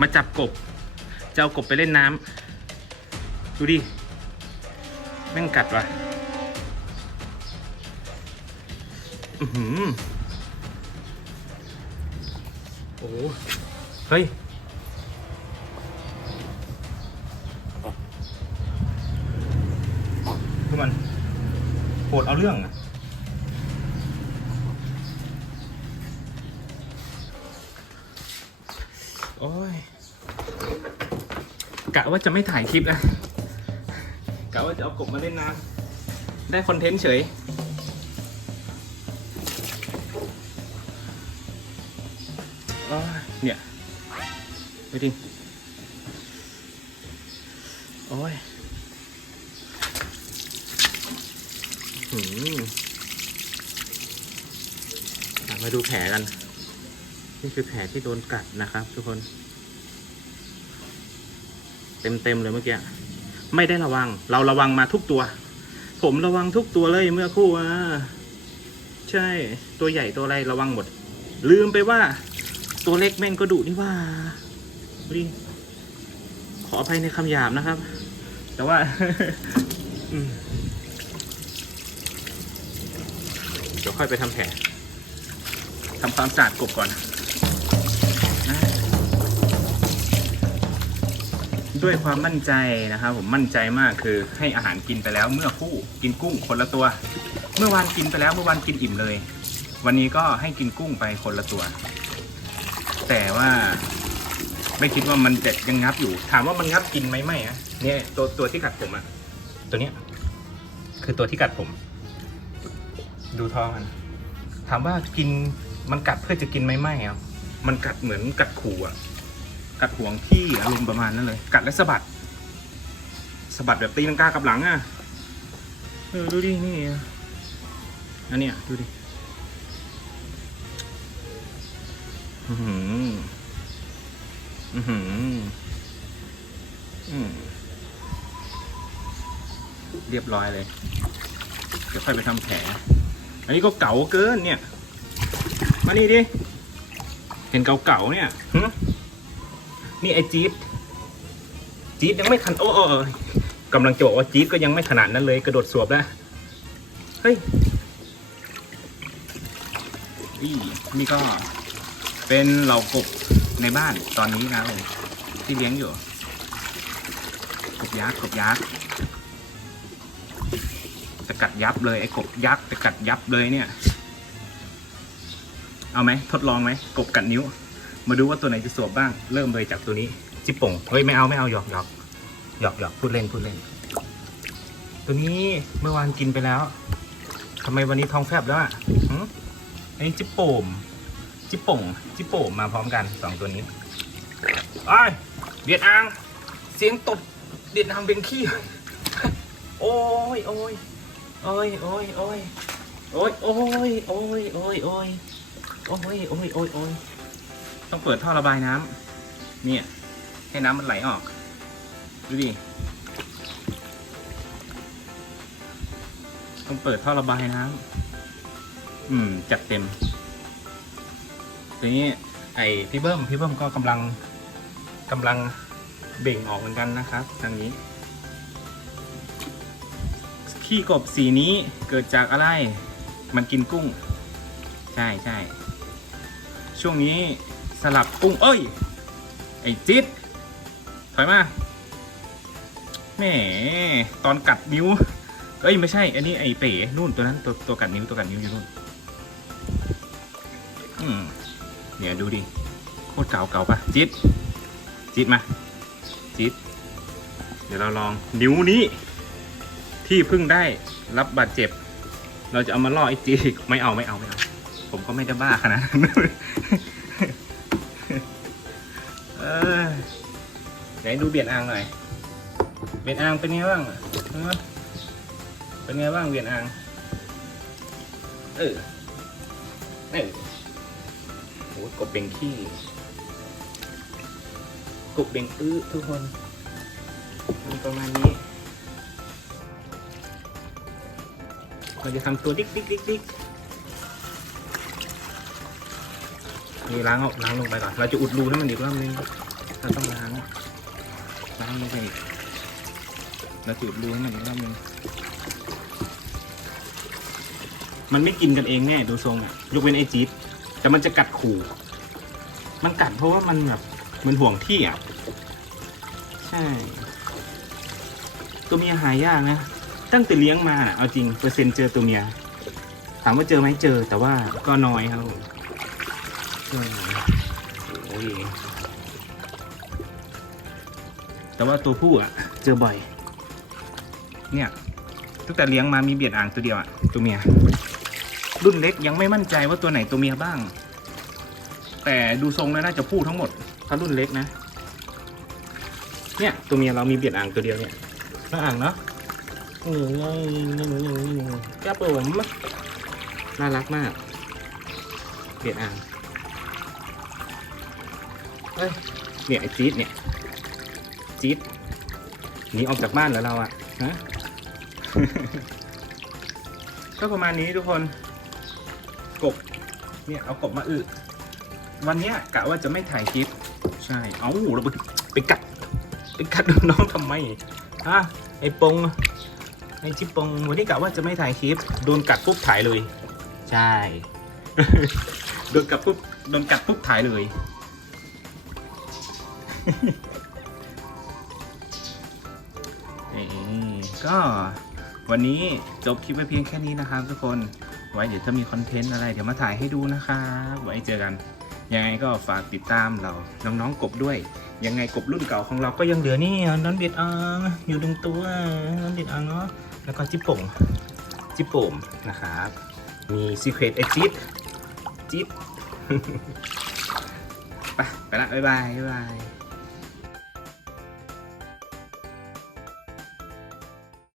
มาจับกบ จะเอากบไปเล่นน้ำ ดูดิ แม่งกัดว่ะ อือหือ โอ้เฮ้ย คือมันโหดเอาเรื่องอะ โอ้ยกะว่าจะไม่ถ่ายคลิปนะกะว่าจะเอากบมาเล่นน้ำได้คอนเทนต์เฉยโอ้เนี่ยไปดิโอ้ยหืมมาดูแผลกัน นี่คือแผลที่โดนกัดนะครับ ทุกคน เต็มเต็มเลยเมื่อกี้ไม่ได้ระวัง เราระวังมาทุกตัว ผมระวังทุกตัวเลยเมื่อคู่อะใช่ ตัวใหญ่ตัวอะไรระวังหมด ลืมไปว่า ตัวเล็กแม่งก็ดุนี่ว่าดูดิขออภัยในคำหยาบนะครับ แต่ว่าเดี๋ยวค่อยไปทำแผลทำความสะอาดกบก่อน ด้วยความมั่นใจนะครับผมมั่นใจมากคือให้อาหารกินไปแล้วเมื่อคู่กินกุ้งคนละตัว เมื่อวานกินไปแล้วเมื่อวานกินอิ่มเลย วันนี้ก็ให้กินกุ้งไปคนละตัว แต่ว่าไม่คิดว่ามันจะยังงับอยู่ ถามว่ามันงับกินไหมไม่อะเนี่ยตัวตัวที่กัดผมอะตัวเนี้ยคือตัวที่กัดผม ดูท้องมันถามว่ากินมันกัดเพื่อจะกินไหมไม่ครับมันกัดเหมือนกัดขู่อะ กัดห่วงที่อารมณ์ประมาณนั้นเลย กัดและสะบัดสะบัดแบบตีลังกากับหลังอะเออดูดินี่อันเนี้ยดูดิอือหืออือหืออืมเรียบร้อยเลยเดี๋ยวค่อยไปทำแผลอันนี้ก็เก่าเกินเนี่ย มานี่ดิ เห็นเก่าๆเนี่ยหึ นี่ไอจี๊ดจี๊ดยังไม่ทันโอ้โอ้กำลังจะบอกว่าจี๊ดก็ยังไม่ขนาดนั้นเลยกระโดดสวบแล้ว เฮ้ยอีนี่ก็เป็นเหล่ากบในบ้านตอนนี้นะครับผมที่เลี้ยงอยู่ กบยักษ์กบยักษ์จะกัดยับเลยไอ้กบยักษ์จะกัดยับเลยเนี่ย เอาไหมทดลองไหมกบกัดนิ้ว มาดูว่าตัวไหนจะสวบบ้าง เริ่มเลยจากตัวนี้จิบป่งเฮ้ยไม่เอาไม่เอาหยอกหยอกหยอกหยอกพูดเล่นพูดเล่น ตัวนี้เมื่อวานกินไปแล้วทำไมวันนี้ท้องแฟบแล้วอะหึอันนี้จิบโป่มจิบป่งจิบโป่มมาพร้อมกันสองตัวนี้ไอ้เดียดอ่างเสียงตบเดียดอ่างเป็นขี้โอ้ยโอ้ยโอ้ยโอ้ยโอ้ยโอ้ยโอ้ยโอ้ยโอ้ยโอ้ยโอ้ยโอ้ยโอ้ย ต้องเปิดท่อระบายน้ำเนี่ย ให้น้ำมันไหลออก ดูดิ ต้องเปิดท่อระบายน้ำอืม จัดเต็ม ทีนี้ ไอพี่เบิ้ม พี่เบิ้มก็กำลังกำลังเบ่งออกเหมือนกันนะครับทางนี้ขี้กบสีนี้เกิดจากอะไร มันกินกุ้ง ใช่ใช่ ช่วงนี้ สลับกุ้งเอ้ย ไอ้จิ๊ดถอยมาแหมตอนกัดนิ้ว เอ้ย ไม่ใช่ อันนี้ไอ้เป๋นู่นตัวนั้นตัวตัวกัดนิ้วตัวกัดนิ้วอยู่นู่นอืมเนี่ยดูดิโคตรเก่าเก่าปะจิ๊ดจิ๊ดมาจิ๊ดเดี๋ยวเราลองนิ้วนี้ที่เพิ่งได้รับบาดเจ็บ เราจะเอามาล่อไอ้จีกไม่เอาไม่เอาไม่เอา ผมก็ไม่ได้บ้าขนาดนั้น นดูเบียดอ่างหน่อย เบียดอ่างเป็นไงบ้างเป็นไงบ้างเบียดอ่าง เออ เออโอ้กบเบ่งขี้ กบเบ่งอื้อทุกคนมีประมาณนี้เราจะทำตัวดิ๊กดิ๊กดิ๊กดิ๊กนี่ล้างออกล้างลงไปก่อน เราจะอุดรูให้มันอีกรอบนึงเราต้องล้าง ล้างลงไปอีกแล้วจุดรูให้มันอีกรอบนึงมันไม่กินกันเองแน่ดูทรงอะยกเว้นไอจี๊ดแต่มันจะกัดขู่ มันกัดเพราะว่ามันแบบมันห่วงที่อะ ใช่ ตัวเมียหายากนะ ตั้งแต่เลี้ยงมาเอาจริงเปอร์เซ็นต์เจอตัวเมีย ถามว่าเจอไหมเจอแต่ว่าก็น้อยครับโอ้ย แต่ว่าตัวผู้อะ เจอบ่อย เนี่ยตั้งแต่เลี้ยงมามีเบียดอ่างตัวเดียวอะตัวเมีย รุ่นเล็กยังไม่มั่นใจว่าตัวไหนตัวเมียบ้าง แต่ดูทรงแล้วน่าจะผู้ทั้งหมด ถ้ารุ่นเล็กนะ เนี่ยตัวเมียเรามีเบียดอ่างตัวเดียวเนี่ยน่าอ่างเนาะนี่นี่นี่นี่นี่ครับผมน่ารักมาก เบียดอ่างเฮ้ยเนี่ยไอ้จี๊ดเนี่ย จี๊ดหนีออกจากบ้านแล้วเราอะฮะก็ประมาณนี้ทุกคน กบ เนี่ยเอากบมาอึวันเนี้ยกะว่าจะไม่ถ่ายคลิป ใช่ เอาเราไปไปกัดไปกัดน้องทำไมอะไอ้ปงไอ้ชิปปงวันนี้กะว่าจะไม่ถ่ายคลิปโดนกัดปุ๊บถ่ายเลย ใช่โดนกัดปุ๊บโดนกัดปุ๊บถ่ายเลย นี่ก็วันนี้จบคลิปไปเพียงแค่นี้นะครับทุกคน ไว้เดี๋ยวถ้ามีคอนเทนต์อะไรเดี๋ยวมาถ่ายให้ดูนะครับ ไว้เจอกัน ยังไงก็ฝากติดตามเราน้องๆกบด้วย ยังไงกบรุ่นเก่าของเราก็ยังเหลือนี่นอนเบียดอังอยู่ตรงตัวนอนเบียดอังเนาะ แล้วก็จิปโป่งจิปโป่มนะครับ มีซีเครตไอจิ๊ดจิ๊ดไปไปละบ๊ายบายบ๊ายบาย